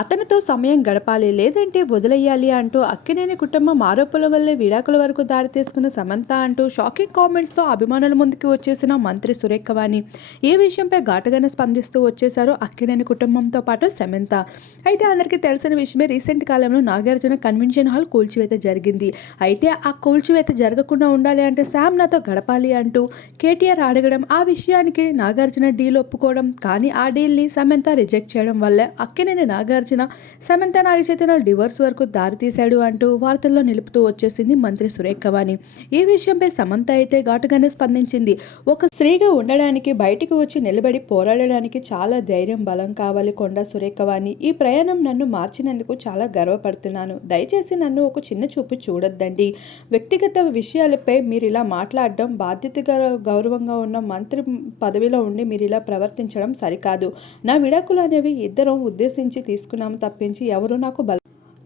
అతనితో సమయం గడపాలి, లేదంటే వదిలేయాలి అంటూ అక్కినేని కుటుంబం ఆరోపణల వల్లే విడాకుల వరకు దారితీసుకున్న సమంత అంటూ షాకింగ్ కామెంట్స్తో అభిమానుల ముందుకు వచ్చేసిన మంత్రి సురేఖ వాణి ఈ విషయంపై ఘాటుగానే స్పందిస్తూ వచ్చేశారు అక్కినేని కుటుంబంతో పాటు సమంత. అయితే అందరికీ తెలిసిన విషయమే, రీసెంట్ కాలంలో నాగార్జున కన్వెన్షన్ హాల్ కూల్చివేత జరిగింది. అయితే ఆ కూల్చివేత జరగకుండా ఉండాలి అంటే శామ్ నాతో గడపాలి అంటూ కేటీఆర్ అడగడం, ఆ విషయానికి నాగార్జున డీల్ ఒప్పుకోవడం, కానీ ఆ డీల్ని సమంత రిజెక్ట్ చేయడం వల్ల అక్కినేని నాగార్జున సమంత నాగచైతన్య డివోర్స్ వరకు దారితీశాడు అంటూ వార్తల్లో నిలుపుతూ వచ్చేసింది మంత్రి సురేఖ వాణి. ఈ విషయంపై సమంత అయితే ఘాటుగానే స్పందించింది. ఒక స్త్రీగా ఉండడానికి, బయటికి వచ్చి నిలబడి పోరాడడానికి చాలా ధైర్యం, బలం కావాలి కొండా సురేఖ వాణి. ఈ ప్రయాణం నన్ను మార్చినందుకు చాలా గర్వపడుతున్నాను. దయచేసి నన్ను ఒక చిన్న చూపు చూడొద్దండి. వ్యక్తిగత విషయాలపై మీరు ఇలా మాట్లాడడం, బాధ్యతగా గౌరవంగా ఉన్న మంత్రి పదవిలో ఉండి మీరు ఇలా ప్రవర్తించడం సరికాదు. నా విడాకులు అనేవి ఇద్దరం ఉద్దేశించి తీసుకున్నాము తప్పించి ఎవరు నాకు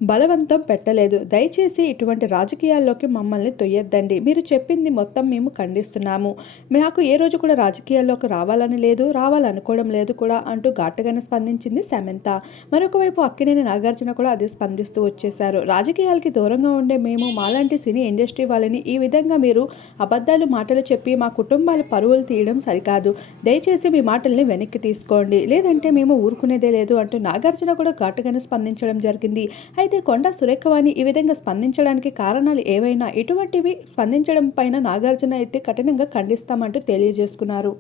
బలవంతం పెట్టలేదు. దయచేసి ఇటువంటి రాజకీయాల్లోకి మమ్మల్ని తొయ్యొద్దండి. మీరు చెప్పింది మొత్తం మేము ఖండిస్తున్నాము. నాకు ఏ రోజు కూడా రాజకీయాల్లోకి రావాలని లేదు, రావాలనుకోవడం లేదు కూడా అంటూ ఘాటుగానే స్పందించింది సమంత. మరొక వైపు అక్కినేని నాగార్జున కూడా అదే స్పందిస్తూ వచ్చేశారు. రాజకీయాలకి దూరంగా ఉండే మేము, మాలాంటి సినీ ఇండస్ట్రీ వాళ్ళని ఈ విధంగా మీరు అబద్ధాలు మాటలు చెప్పి మా కుటుంబాల పరువులు తీయడం సరికాదు. దయచేసి మీ మాటల్ని వెనక్కి తీసుకోండి, లేదంటే మేము ఊరుకునేదే లేదు అంటూ నాగార్జున కూడా ఘాటుగానే స్పందించడం జరిగింది. అయితే కొండా సురేఖ వాణి ఈ విధంగా స్పందించడానికి కారణాలు ఏవైనా, ఇటువంటివి స్పందించడం పైన నాగార్జున అయితే కఠినంగా ఖండిస్తామంటూ తెలియజేసుకున్నారు.